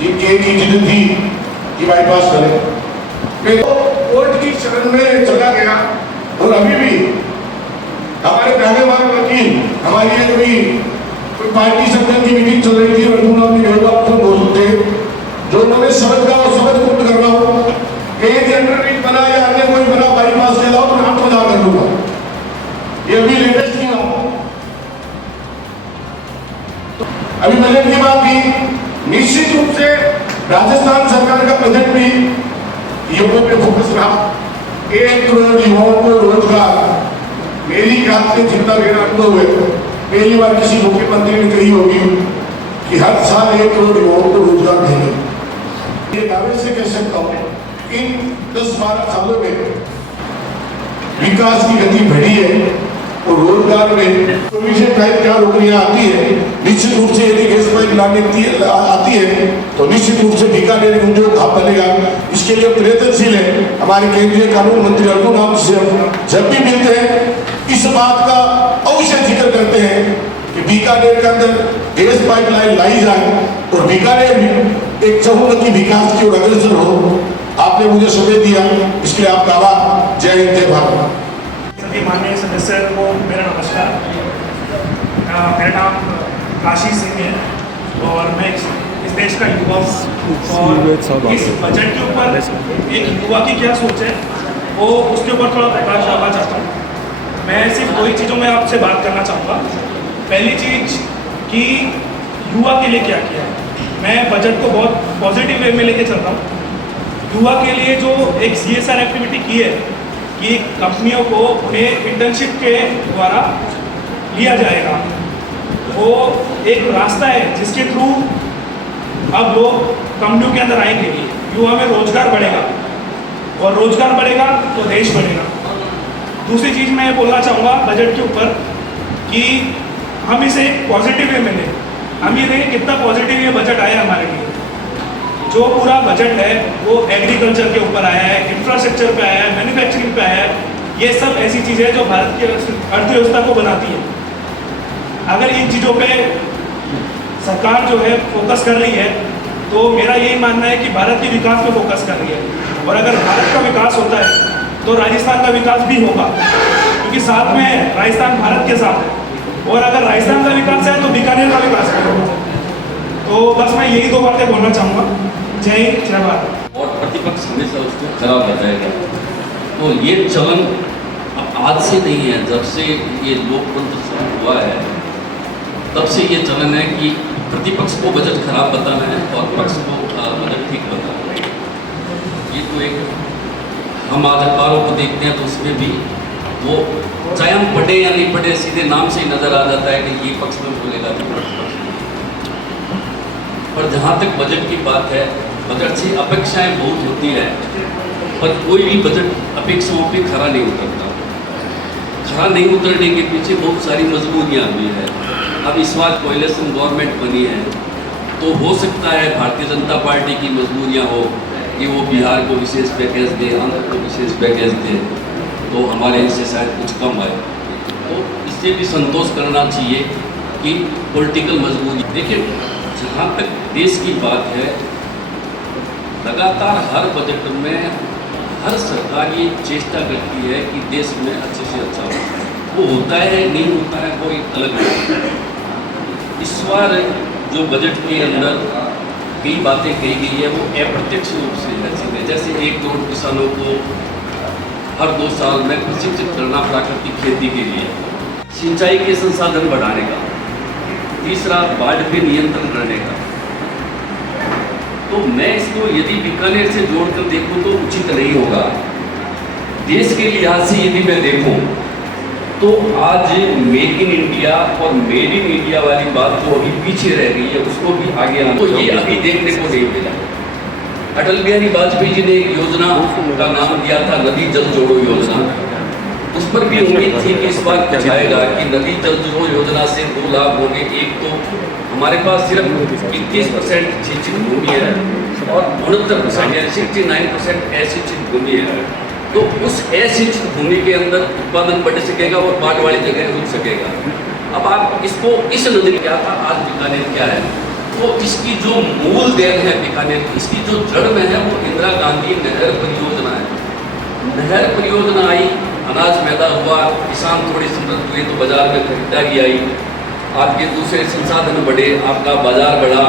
जिनकी एक ही जिद थी कि बाईपास करें, मैं तो कोर्ट की शरण में चला गया। और अभी भी हमारे जाने वाले वकील, हमारी अभी कोई पार्टी संगठन की मीटिंग चल रही थी, बोलते जो उन्होंने समझ का और समझ पूर्ण कर रहा हूँ, एक अंडरब्रिज बना या अन्य कोई बना बाईपास के लाओ तो नाम बता कर दूंगा। ये अभी लेटेस्ट की अभी बजट की बात की, निश्चित रूप से राजस्थान सरकार का बजट भी युवाओं पे फोकस रहा। 1 करोड़ युवाओं को रोजगार, मेरी याद से जितना मेरा अनुभव है, पहली बार किसी मुख्यमंत्री ने कही होगी कि हर साल 1 करोड़ युवाओं को रोजगार देंगे। ये दावे से कह सकता हूँ इन 10-12 सालों में विकास की गति बढ़ी है। और रोजगार में क्या नौकरियां आती है, निश्चित रूप से यदि गैस पाइप आती है तो निश्चित रूप से बीकानेर उद्योग हब बनेगा। इसके लिए प्रयत्नशील है। हमारे केंद्रीय कानून मंत्री अर्जुन राम से जब भी मिलते हैं इस बात का अवश्य जिक्र करते हैं कि बीकानेर के अंदर गैस पाइपलाइन लाई जाए और बीकानेर भी एक चहुमुखी विकास की ओर अग्रसर हो। आपने मुझे समय दिया, इसके लिए आपका आभार। जय हिंद, जय भारत। सभी माननीय सदस्य को मेरा नमस्कार। मेरा नाम काशी सिंह है और मैं इस देश का युवा हूँ। और इस बजट के ऊपर एक युवा की क्या सोच है वो उसके ऊपर थोड़ा प्रकाश डालना चाहता हूँ। मैं सिर्फ 2 ही चीज़ों में आपसे बात करना चाहूँगा। पहली चीज़ कि युवा के लिए क्या किया। मैं बजट को बहुत पॉजिटिव वे में लेके चल रहा हूँ। युवा के लिए जो एक CSR एक्टिविटी की है कि कंपनियों को उन्हें इंटर्नशिप के द्वारा लिया जाएगा, वो एक रास्ता है जिसके थ्रू अब लोग कंपनियों के अंदर आएंगे, युवा में रोजगार बढ़ेगा और रोजगार बढ़ेगा तो देश बढ़ेगा। दूसरी चीज़ मैं ये बोलना चाहूँगा बजट के ऊपर कि हम इसे पॉजिटिव वे में लें। हम ये देखें कितना पॉजिटिव ये बजट आया हमारे लिए। जो पूरा बजट है वो एग्रीकल्चर के ऊपर आया है, इंफ्रास्ट्रक्चर पे आया है, मैन्युफैक्चरिंग पे आया है। ये सब ऐसी चीज़ें हैं जो भारत की अर्थव्यवस्था को बनाती है। अगर इन चीज़ों पे सरकार जो है फोकस कर रही है तो मेरा यही मानना है कि भारत के विकास पे फोकस कर रही है। और अगर भारत का विकास होता है तो राजस्थान का विकास भी होगा, क्योंकि साथ में राजस्थान भारत के साथ है। और अगर राजस्थान का विकास है तो बीकानेर का विकास भी होगा। तो बस मैं यही 2 बातें बोलना चाहूँगा। जय हिंद, जय भारत। और प्रतिपक्ष हमेशा उसको खराब बताएगा। तो ये चलन अब आज से नहीं है, जब से ये लोकतंत्र शुरू हुआ है तब से ये चलन है कि प्रतिपक्ष को बजट खराब बताना है और पक्ष को बजट ठीक बताना है। ये तो एक हम आज अखबारों को देखते हैं तो उसमें भी वो चाहे हम पढ़े या नहीं पढ़े, सीधे नाम से ही नजर आ जाता है कि ये पक्ष में बोलेगा तो पक्ष में। पर जहाँ तक बजट की बात है, बजट से अपेक्षाएं बहुत होती है, पर कोई भी बजट अपेक्षाओं पे खरा नहीं उतरता। खरा नहीं उतरने के पीछे बहुत सारी मजबूरियाँ भी है। अब इस बार कोएलिशन गवर्नमेंट बनी है, तो हो सकता है भारतीय जनता पार्टी की मजबूरियाँ हो कि वो बिहार को विशेष पैकेज दे, आंध्र को विशेष पैकेज दे, तो हमारे इससे शायद कुछ कम आए। तो इससे भी संतोष करना चाहिए कि पॉलिटिकल मजबूरी। देखिए, जहाँ तक देश की बात है, लगातार हर बजट में हर सरकार ये चेष्टा करती है कि देश में अच्छे से अच्छा हो। वो होता है नहीं होता है वो एक अलग है। इस बार जो बजट के अंदर कई बातें कही गई है वो अप्रत्यक्ष रूप से है। जैसे 1 करोड़ किसानों को हर 2 साल में प्रशिक्षित करना प्राकृतिक खेती के लिए, सिंचाई के संसाधन बढ़ाने का, तीसरा बाढ़ पे नियंत्रण करने का। तो मैं इसको यदि बीकानेर से जोड़कर देखूं तो उचित नहीं होगा। देश के लिहाज से यदि मैं देखूं तो आज मेक इन इंडिया और मेड इन इंडिया वाली बात जो अभी पीछे रह गई है उसको भी आगे आना, तो ये अभी देखने को नहीं मिला। अटल बिहारी वाजपेयी जी ने एक योजना का नाम दिया था नदी जल जोड़ो योजना। उस पर भी उम्मीद थी कि इस बार कुछ आएगा कि नदी जल जोड़ो योजना से 2 लाभ होंगे। एक तो हमारे पास सिर्फ 21% सिंचित भूमि है और 69% या 69% असिंचित भूमि है। तो उस असिंचित भूमि के अंदर उत्पादन बढ़ सकेगा और बाढ़ वाली जगह रुक सकेगा। अब आप इसको इस नजर क्या था, आज बीकानेर क्या है, तो इसकी जो मूल देन है बीकानेर, इसकी जो जड़ में है वो इंदिरा गांधी नहर परियोजना है। नहर परियोजना आई, अनाज पैदा हुआ, किसान थोड़ी समृद्ध हुए तो बाजार में खरीदारी आई, आपके दूसरे संसाधन बढ़े, आपका बाजार बढ़ा,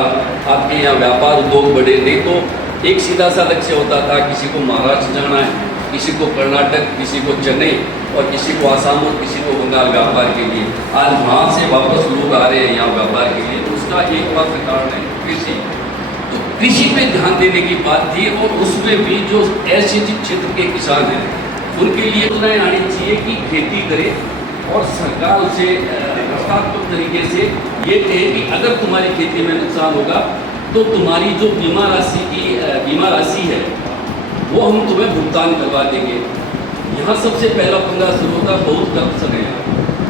आपके यहाँ व्यापार उद्योग बढ़े। नहीं तो एक सीधा सा लक्ष्य होता था, किसी को महाराष्ट्र जाना है, किसी को कर्नाटक, किसी को चेन्नई और किसी को आसाम और किसी को बंगाल व्यापार के लिए। आज वहाँ से वापस लोग आ रहे हैं यहाँ व्यापार के लिए, तो उसका एकमात्र कारण है कृषि। तो कृषि पे ध्यान देने की बात थी और उसमें भी जो असिंचित क्षेत्र के किसान हैं उनके लिए योजनाएं आनी चाहिए कि खेती करें और सरकार उसे प्रस्तात्मक तरीके से ये कहे कि अगर तुम्हारी खेती में नुकसान होगा तो तुम्हारी जो बीमा राशि है वो हम तुम्हें भुगतान करवा देंगे। यहाँ सबसे पहला पंगा शुरू होता है, बहुत करप्शन है।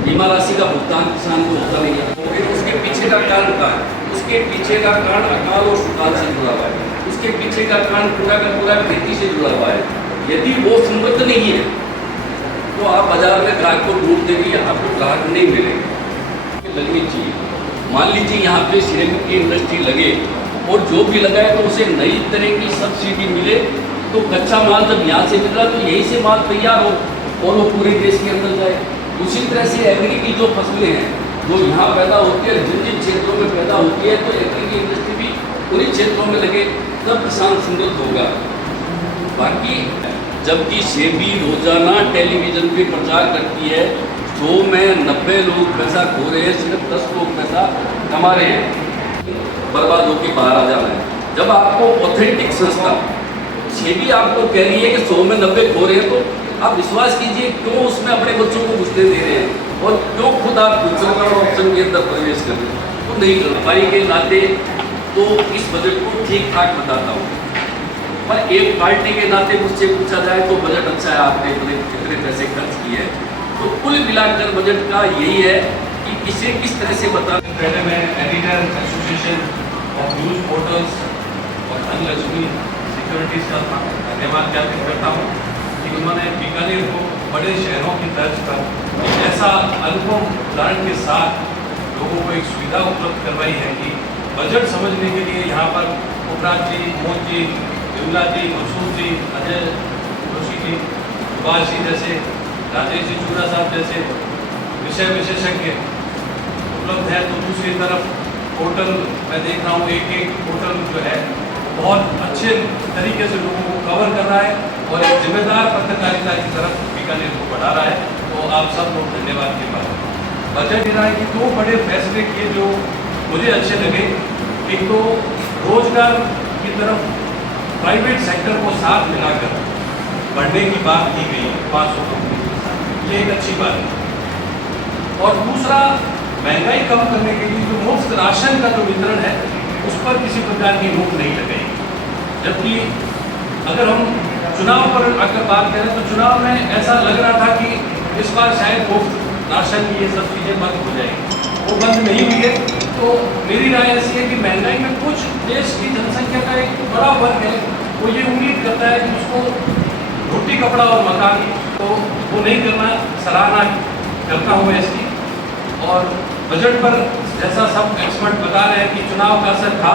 बीमा राशि का भुगतान किसान को होता नहीं है। फिर उसके पीछे का कारण क्या है? उसके पीछे का कारण अकाल और सुकाल से जुड़ा हुआ है। उसके पीछे का कारण पूरा का पूरा खेती से जुड़ा हुआ है। यदि वो समृद्ध नहीं है तो आप बाजार में ग्राहक को ढूंढ देंगे, आपको ग्राहक नहीं मिलेंगे। लगनी चाहिए। मान लीजिए यहाँ पे सिरेमिक की इंडस्ट्री लगे और जो भी लगाए तो उसे नई तरह की सब्सिडी मिले, तो कच्चा माल जब यहाँ से मिल रहा तो यहीं से माल तैयार हो और वो पूरे देश के अंदर जाए। उसी तरह से एग्री की जो फसलें हैं जो यहाँ पैदा होती है, जिन जिन क्षेत्रों में पैदा होती है, तो एग्री की इंडस्ट्री भी उन्हीं क्षेत्रों में लगे, तब किसान समृद्ध होगा। बाकी जबकि सेबी रोजाना टेलीविजन पे प्रचार करती है 100 में 90 लोग पैसा खो रहे हैं, सिर्फ 10 लोग पैसा कमा रहे हैं, बर्बाद होकर बाहर आ जाना है। जब आपको ऑथेंटिक संस्था सेबी आपको कह रही है कि 100 में 90 खो रहे हैं, तो आप विश्वास कीजिए क्यों उसमें अपने बच्चों को घुसने दे रहे हैं और क्यों खुद आप फ्यूचर ऑप्शन के अंदर प्रवेश कर रहे हैं। तो नहीं कर भाई के नाते तो इस बजट को ठीक ठाक बताता हूँ, पर एक पार्टी के नाते मुझसे पूछा जाए तो बजट अच्छा है, आपने कितने पैसे खर्च किए हैं। तो कुल मिलाकर बजट का यही है कि किसे किस तरह से बता। पहले मैं editor association of news portals और धनलक्ष्मी सिक्योरिटीज़ का धन्यवाद ज्ञापित करता हूँ कि उन्होंने बीकानेर को बड़े शहरों की तर्ज पर एक ऐसा अनुभव उदाहरण के साथ लोगों को एक सुविधा उपलब्ध करवाई है कि बजट समझने के लिए यहाँ पर उपराज जी, मोदी जी, विमला जी, मसूद जी, अजय जोशी जी, सुभाष जी जैसे, राजेश जी चूड़ा साहब जैसे विषय विशेषज्ञ उपलब्ध है। तो दूसरी तरफ पोर्टल मैं देख रहा हूँ, एक पोर्टल जो है बहुत अच्छे तरीके से लोगों को कवर कर रहा है और एक जिम्मेदार पत्रकारिता की तरफ बीकानेर को बढ़ा रहा है। तो आप सब लोग धन्यवाद के बाद बजट दे रहा है कि 2 बड़े फैसले किए जो मुझे अच्छे लगे। एक तो रोजगार की तरफ प्राइवेट सेक्टर को साथ मिलाकर बढ़ने की बात की गई 500 करोड़ के साथ, ये एक अच्छी बात है। और दूसरा, महंगाई कम करने के लिए जो मुफ्त राशन का जो वितरण है उस पर किसी प्रकार की रोक नहीं लगाई। जबकि अगर हम चुनाव पर अगर बात करें तो चुनाव में ऐसा लग रहा था कि इस बार शायद मुफ्त राशन की ये सब चीज़ें बंद हो जाएंगी, वो बंद नहीं हुई है। तो मेरी राय ऐसी है कि महंगाई में कुछ देश की जनसंख्या का एक बड़ा वर्ग है, वो ये उम्मीद करता है कि उसको रोटी कपड़ा और मकान, तो वो नहीं करना, सराहना करता हूँ मैं इसकी। और बजट पर जैसा सब एक्सपर्ट बता रहे हैं कि चुनाव का असर था,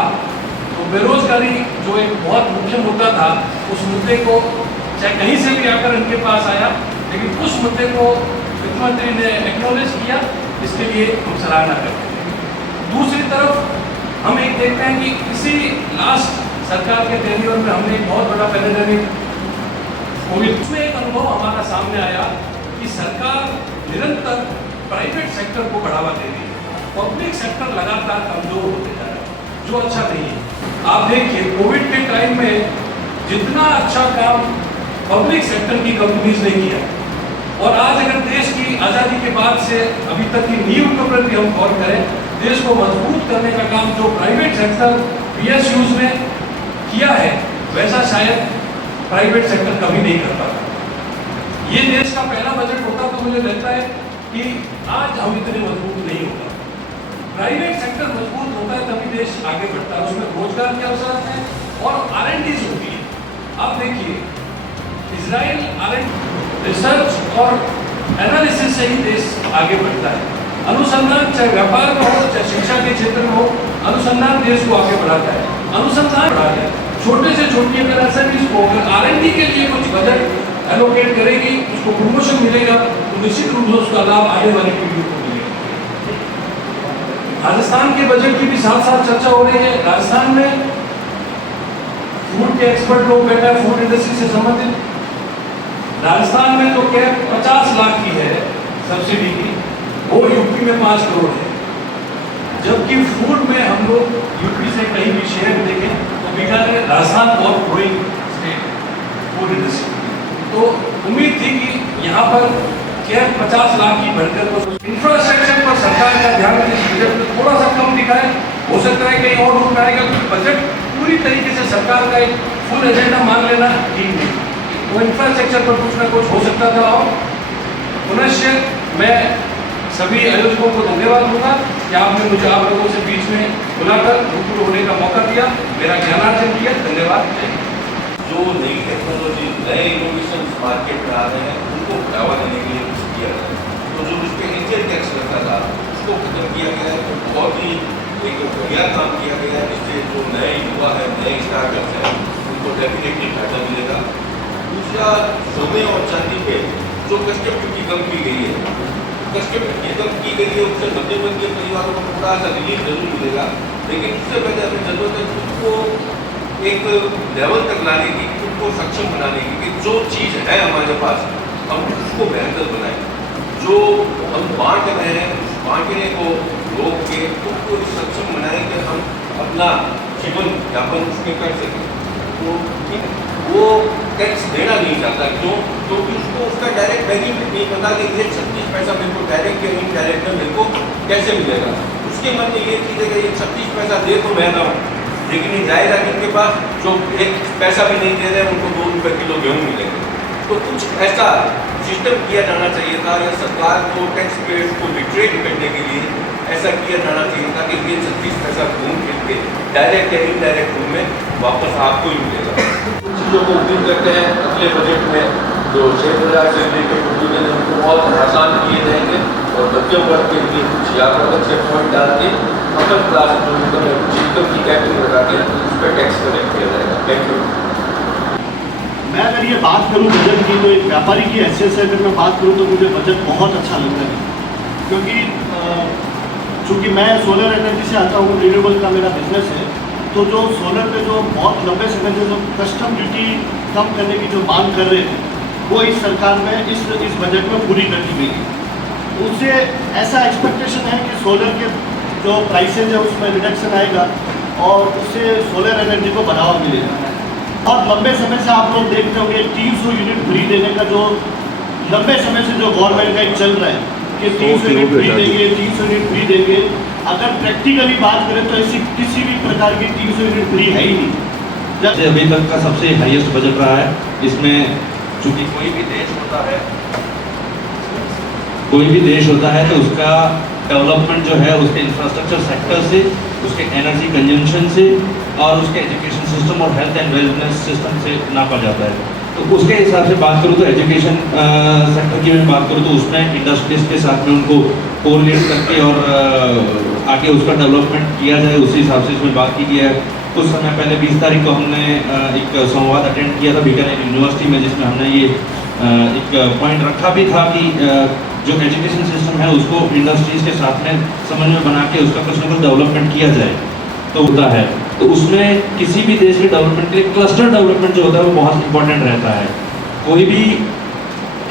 तो बेरोजगारी जो एक बहुत मुख्य मुद्दा था, उस मुद्दे को चाहे कहीं से भी आकर इनके पास आया, लेकिन उस मुद्दे को वित्त मंत्री ने एक्नॉलेज किया, इसके लिए हम सराहना करते हैं। दूसरी तरफ हम एक देखते हैं कि इसी लास्ट सरकार के टेन्योर में हमने एक बहुत बड़ा पैंडेमिक कोविड में एक अनुभव हमारा सामने आया कि सरकार निरंतर प्राइवेट सेक्टर को बढ़ावा दे रही है, पब्लिक सेक्टर लगातार कमजोर होते जा रहा है, जो अच्छा नहीं है। आप देखिए कोविड के टाइम में जितना अच्छा काम पब्लिक सेक्टर की कंपनीज ने किया, और आज अगर देश की आज़ादी के बाद से अभी तक की नींव पर भी हम गौर करें, देश को मजबूत करने का काम जो प्राइवेट सेक्टर PSUs ने किया है, वैसा शायद प्राइवेट सेक्टर कभी नहीं कर पाता। ये देश का पहला बजट होता तो मुझे लगता है कि आज हम इतने मजबूत नहीं होगा। प्राइवेट सेक्टर मजबूत होता है तभी देश आगे बढ़ता है, उसमें रोजगार के अवसर आते हैं और R&Ds होती है। आप देखिए इजराइल रिसर्च और एनालिसिस से ही देश आगे बढ़ता है। अनुसंधान चाहे व्यापार में हो चाहे शिक्षा के क्षेत्र में हो, अनुसंधान देश को आगे बढ़ाता है। अनुसंधान बढ़ाता है, छोटे से छोटी अगर SMEs को अगर R&D के लिए कुछ बजट एलोकेट करेगी, उसको प्रमोशन मिलेगा, तो निश्चित रूप से उसका लाभ आने वाली पीढ़ियों को मिलेगा। राजस्थान के बजट की भी साथ साथ चर्चा हो रही है। राजस्थान में फूड के एक्सपर्ट लोग बैठा है, फूड इंडस्ट्री से संबंधित। राजस्थान में जो कैप 50 लाख की है सब्सिडी की, वो यूपी में 5 करोड़ है। जबकि फूड में हम लोग यूपी से कहीं भी शेयर देखें तो बीकानेर राजस्थान बहुत ग्रोइंग स्टेट फूड इंडस्ट्री। तो उम्मीद थी कि यहाँ पर कैप 50 लाख की बढ़कर इंफ्रास्ट्रक्चर पर सरकार का ध्यान इस बजट में थोड़ा सा कम दिखा है। हो सकता है कहीं और रूप में आएगा, क्योंकि बजट पूरी तरीके से सरकार का एक फुल एजेंडा मान लेना ठीक नहीं, तो इंफ्रास्ट्रक्चर पर कुछ ना कुछ हो सकता था। और पुनश्च मैं सभी आयोजकों को धन्यवाद दूंगा कि आपने मुझे आप लोगों से बीच में बुलाकर रूबरू होने का मौका दिया, मेरा ज्ञानार्जन किया। धन्यवाद। जो नई टेक्नोलॉजी, नए इनोवेशन मार्केट में आ रहे हैं, उनको बढ़ावा देने के लिए कुछ किया गया। तो जो उस पर इंडियन टैक्स लगता था उसको खत्म किया गया है। तो बहुत ही एक बढ़िया काम किया गया है, जिससे जो नए युवा है, नए स्टार्टअप्स हैं, उनको डेफिनेटली फायदा मिलेगा। दूसरा, सोने और चांदी पे जो कस्टम ड्यूटी कम की गई है, कस्टम ड्यूटी कम की गई है, उससे मध्यम वर्गीय परिवारों को थोड़ा सा रिलीफ जरूर मिलेगा, लेकिन उससे पहले हमें जरूरत है खुद को एक लेवल तक लाने की, खुद को सक्षम बनाने की, कि जो चीज़ है हमारे पास हम उसको बेहतर बनाएं। जो हम बांट रहे हैं, उस बांटने को रोक के खुद को सक्षम बनाएं कि हम अपना जीवन यापन उसमें कर सकें। तो वो टैक्स देना नहीं चाहता, क्यों? क्योंकि उसको उसका डायरेक्ट बेनिफिट नहीं पता कि ये 36 पैसा मेरे को डायरेक्ट या इनडायरेक्ट मेरे को कैसे मिलेगा। उसके मन में ये चीज़ है कि ये 36 पैसा दे तो मैं रहा हूँ, लेकिन ये जाएगा जिनके पास जो 1 पैसा भी नहीं दे रहे हैं, उनको 2 रुपये किलो गेहूँ मिलेगा। तो कुछ ऐसा सिस्टम किया जाना चाहिए था, या सरकार को टैक्स पेयर्स को रिट्रेट करने के लिए ऐसा किया जाना चाहिए था कि ये 36 पैसा घूम फिर के डायरेक्ट या इनडायरेक्ट रूप में वापस आपको ही मिलेगा। कुछ चीज़ों को उम्मीद करते हैं अगले बजट में जो 6,000 से लेकर प्रोविजन है उनको बहुत आसान किए जाएंगे, और मध्यम वर्ग के लिए कुछ यात्रा से पॉइंट डाल के अपर क्लास जो इनकम है, कुछ इनकम की कैपिंग लगा के उस पर टैक्स कलेक्ट किया जाएगा। Thank you. मैं अगर ये बात करूँ बजट की, तो एक व्यापारी की हैसियत से अगर मैं बात करूँ तो मुझे बजट बहुत अच्छा लग रहा है, क्योंकि चूँकि मैं सोलर एनर्जी से आता हूँ, रिन्यूएबल का मेरा बिजनेस है, तो जो सोलर पे जो बहुत लंबे समय से जो कस्टम ड्यूटी कम करने की जो मांग कर रहे थे, वो इस सरकार में इस बजट में पूरी कर दी गई है। उससे ऐसा एक्सपेक्टेशन है कि सोलर के जो प्राइसेज है उसमें रिडक्शन आएगा और उससे सोलर एनर्जी को बढ़ावा मिलेगा। बहुत लंबे समय से आप लोग देखते होंगे 300 यूनिट फ्री देने का जो लंबे समय से जो गवर्नमेंट का एक चल रहा है कि 300 यूनिट फ्री देंगे, 300 यूनिट फ्री देंगे, अगर प्रैक्टिकली बात करें तो ऐसी किसी भी प्रकार की 300 यूनिट फ्री है ही नहीं। अभी तक का सबसे हाईएस्ट बजट रहा है। इसमें चूंकि कोई भी देश होता है तो उसका डेवलपमेंट जो है उसके इंफ्रास्ट्रक्चर सेक्टर से, उसके एनर्जी कंजम्पशन से और उसके एजुकेशन सिस्टम और हेल्थ एंड वेलनेस सिस्टम से नापा जाता है। तो उसके हिसाब से बात करूँ तो एजुकेशन सेक्टर की मैं बात करूँ तो उसमें इंडस्ट्रीज के साथ में उनको कोरिलेट करके और आगे उसका डेवलपमेंट किया जाए, उसी हिसाब से इसमें बात की गई है। कुछ समय पहले 20 तारीख को हमने एक संवाद अटेंड किया था बीकानेर यूनिवर्सिटी में, जिसमें हमने ये एक पॉइंट रखा भी था कि जो एजुकेशन सिस्टम है उसको इंडस्ट्रीज के साथ में समन्वय बना के उसका कुछ न कुछ डेवलपमेंट किया जाए तो होता है। तो उसमें किसी भी देश के डेवलपमेंट के लिए क्लस्टर डेवलपमेंट जो होता है वो बहुत इंपॉर्टेंट रहता है। कोई भी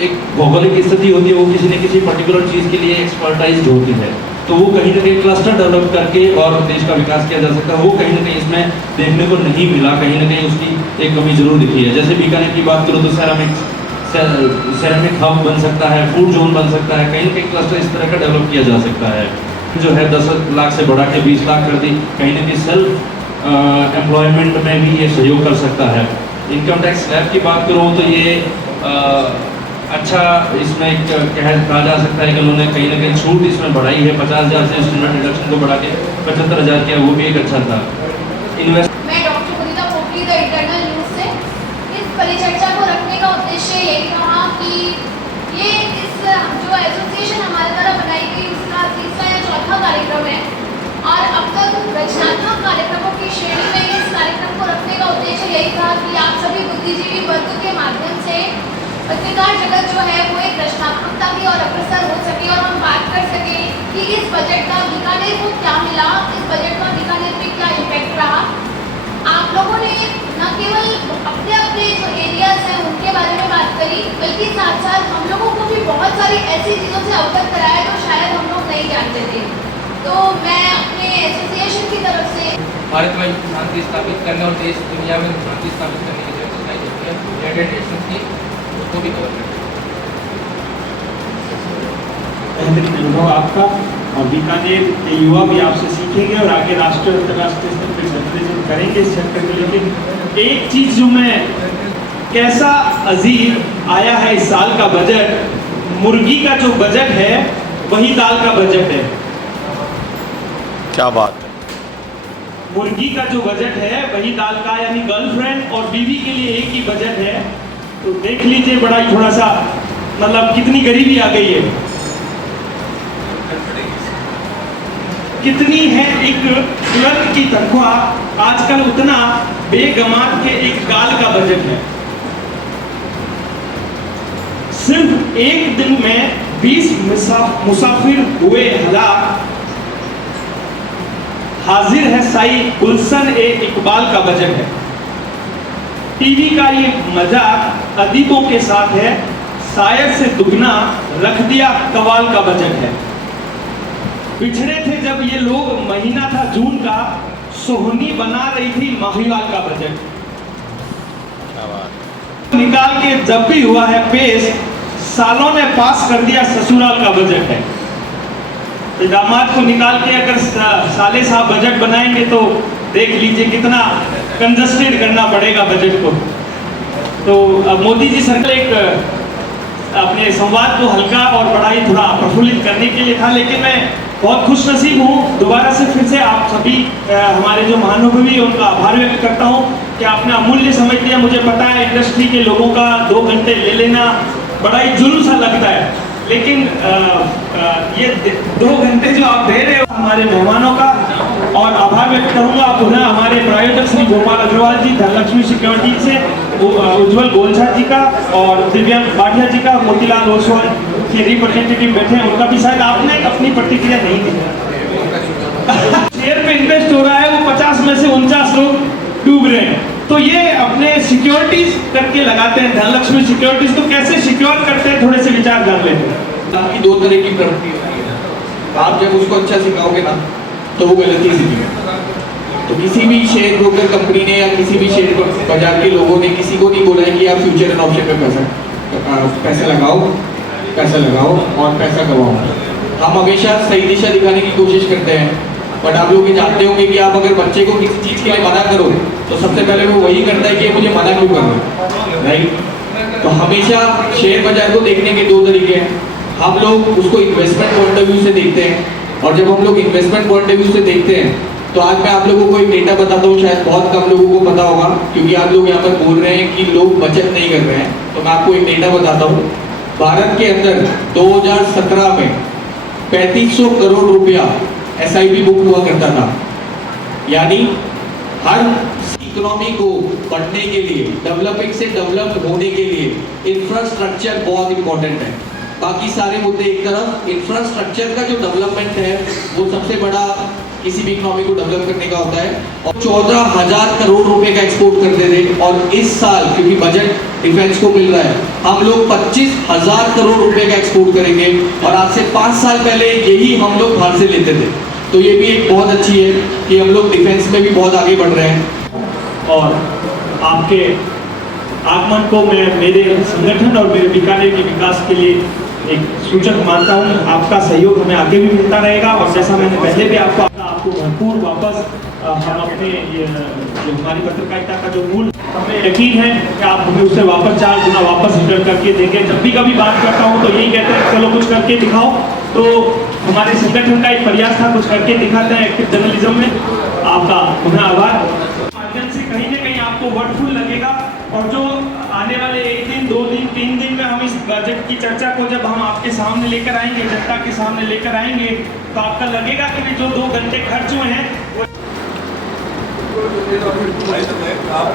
एक भौगोलिक स्थिति होती है, वो किसी न किसी पर्टिकुलर चीज़ के लिए एक्सपर्टाइज्ड होती है, तो वो कहीं ना कहीं क्लस्टर डेवलप करके और देश का विकास किया जा सकता है। वो कहीं ना कहीं इसमें देखने को नहीं मिला, कहीं ना कहीं उसकी एक कमी जरूर दिखी है। जैसे बीकानेर की बात करूँ तो सेरामिक हब बन सकता है, फूड जोन बन सकता है, कहीं ना कहीं क्लस्टर इस तरह का डेवलप किया जा सकता है। जो है 10 लाख से बढ़ा के 20 लाख कर दी, कहीं ना कहीं सेल्फ एम्प्लॉयमेंट में भी ये सहयोग कर सकता है। इनकम टैक्स स्लैब की बात करूँ तो ये अच्छा इसमें कहा जा सकता है कि उन्होंने कहीं ना कहीं छूट इसमें बढ़ाई है, 50,000 से स्टूडेंट डिडक्शन को बढ़ा के 75,000 किया, वो भी एक अच्छा था। मैं doctor Munita Pokhri the internal news से इस परिचर्चा को रखने का उद्देश्य यही रहा कि ये इस जो एसोसिएशन हमारे द्वारा बनाई गई उसका तीसरा या चौथा कार्यक्रम है और अब तक रचनात्मक कार्यक्रमों की श्रेणी में इस कार्यक्रम को रखने का उद्देश्य यही था कि आप सभी बुद्धिजीवी वर्ग के माध्यम से पत्रकार जगत जो है वो एक रचनात्मकता की और अग्रसर हो सके और हम बात कर सके कि इस बजट का बीकानेर को क्या मिला, इस बजट का बीकानेर पे क्या इम्पैक्ट रहा। आप लोगों ने न केवल अपने अपने जो एरियाज हैं उनके बारे में बात करी, बल्कि साथ साथ हम लोगों को भी बहुत सारी ऐसी चीज़ों से अवगत कराया जो शायद हम लोग नहीं जानते थे। तो मैं अपने एसोसिएशन की तरफ से भारत में शांति स्थापित करने और देश दुनिया में शांति स्थापित करने की जो एक्सरसाइज होती है यूनाइटेड नेशंस की, उसको भी कवर करते बेहतरीन अनुभव आपका, और बीकानेर के युवा भी आपसे सीखेंगे और आगे राष्ट्रीय अंतर्राष्ट्रीय स्तर पर जर्नलिज्म करेंगे इस सेक्टर को लेकर। एक चीज़ जो मैं कैसा अजीब आया है इस साल का बजट, मुर्गी का जो बजट है वही दाल का बजट है। क्या बात है। मुर्गी का जो बजट है वही दाल का, यानी गर्लफ्रेंड और बीवी के लिए एक ही बजट है। तो देख लीजिए बड़ा ही थोड़ा सा मतलब कितनी गरीबी आ गई है, कितनी है एक क्लर्क की तनख्वाह आजकल उतना बेगमात के एक गाल का बजट है। सिर्फ एक दिन में 20 मुसाफिर हुए हलाक। हाजिर है साई गुलशन ए इकबाल का बजट है। टीवी का ये मजाक अदीबों के साथ है, शायर से दुगना रख दिया कवाल का बजट है। पिछड़े थे जब ये लोग, महीना था जून का, सोहनी बना रही थी माहिवाल का बजट। निकाल के जब भी हुआ है पेश, सालों ने पास कर दिया ससुराल का बजट है। दामाद को निकाल के अगर साले साहब बजट बनाएंगे तो देख लीजिए कितना कंजस्टेड करना पड़ेगा बजट को। तो मोदी जी सरकार एक अपने संवाद को हल्का और बड़ा ही थोड़ा प्रफुल्लित करने के लिए था, लेकिन मैं बहुत खुश नसीब हूँ दोबारा से फिर से आप सभी हमारे जो महानुभवी उनका आभार व्यक्त करता हूँ कि आपने अमूल्य समय दिया। मुझे पता है इंडस्ट्री के लोगों का 2 घंटे ले लेना बड़ा ही जुल्म सा लगता है, लेकिन ये 2 घंटे जो आप दे रहे हो हमारे मेहमानों का, और आभार व्यक्त करूंगा पुनः हमारे प्रायोजक श्री गोपाल अग्रवाल जी, धनलक्ष्मी सिक्योरिटी से उज्जवल गोलछा जी का, और दिव्यांग भाटिया जी का, मोतीलाल ओसवाल के रिप्रेजेंटेटिव बैठे हैं, उनका भी शायद आपने अपनी प्रतिक्रिया नहीं दी। शेयर पे इन्वेस्ट हो रहा है, वो 50 में से 49 लोग डूब रहे हैं। तो ये अपने सिक्योरिटीज करके लगाते हैं, धनलक्ष्मी सिक्योरिटीज, तो कैसे सिक्योर करते हैं थोड़े से विचार कर लेते हैं। आपकी 2 तरह की प्रवृत्ति होती है। आप जब उसको अच्छा सिखाओगे ना तो वो गलती सीखेगा। तो किसी भी शेयर ब्रोकर कंपनी ने या किसी भी शेयर बाजार के लोगों ने किसी को नहीं बोला है कि आप फ्यूचर एंड ऑप्शन में पैसा पैसा लगाओ और पैसा कमाओ। हम हमेशा सही दिशा दिखाने की कोशिश करते हैं, बट आप लोग ये जानते होंगे कि आप अगर बच्चे को किसी चीज़ के लिए मना करो तो सबसे पहले वो वही करता है कि मुझे मना क्यों करना, राइट। तो हमेशा शेयर बाजार को देखने के दो तरीके हैं। हम लोग उसको इन्वेस्टमेंट पॉइंट ऑफ व्यू से देखते हैं, और जब हम लोग इन्वेस्टमेंट पॉइंट ऑफ व्यू से देखते हैं तो आज मैं आप लोगों को एक डेटा बताता हूँ, शायद बहुत कम लोगों को पता होगा, क्योंकि आप लोग यहाँ पर बोल रहे हैं कि लोग बचत नहीं कर रहे हैं। तो मैं आपको एक डेटा बताता हूँ। भारत के अंदर 2017 में 3500 करोड़ रुपया SIP बुक हुआ करता था। यानी हर इकोनॉमी को बढ़ने के लिए, डेवलपिंग से डेवलप होने के लिए इंफ्रास्ट्रक्चर बहुत इंपॉर्टेंट है। बाकी सारे मुद्दे एक तरफ, इंफ्रास्ट्रक्चर का जो डेवलपमेंट है वो सबसे बड़ा किसी भी इकोनॉमी को डेवलप करने का होता है। और 14,000 करोड़ रुपए का एक्सपोर्ट करते थे, और इस साल क्योंकि बजट डिफेंस को मिल रहा है, हम लोग 25,000 करोड़ रुपए का एक्सपोर्ट करेंगे, और आज से 5 साल पहले यही हम लोग बाहर से लेते थे। तो ये भी एक बहुत अच्छी है कि हम लोग डिफेंस में भी बहुत आगे बढ़ रहे हैं। और आपके आगमन को मैं मेरे संगठन और मेरे बीकानेर के विकास के लिए एक सूचक मानता हूँ। आपका सहयोग हमें आगे भी मिलता रहेगा, और जैसा मैंने पहले भी आपको भरपूर वापस हम अपने ये जो हमारी पत्रकारिता का जो मूल, हमें यकीन है कि आप हमें उससे वापस 4 गुना वापस रिटर्न करके देंगे। जब भी कभी बात करता हूँ तो यही कहते हैं चलो कुछ करके दिखाओ। तो हमारे संगठन का एक प्रयास था, कुछ करके दिखाते हैं एक्टिव जर्नलिज्म में। आपका पुनः आभार। माध्यम से कहीं ना कहीं आपको वर्डफुल लगेगा, और जो आने वाले 1 दिन 2 दिन 3 दिन में हम इस बजट की चर्चा को जब हम आपके सामने लेकर आएंगे, जनता के सामने लेकर आएंगे, तो आपका लगेगा कि जो 2 घंटे खर्च हुए हैं आप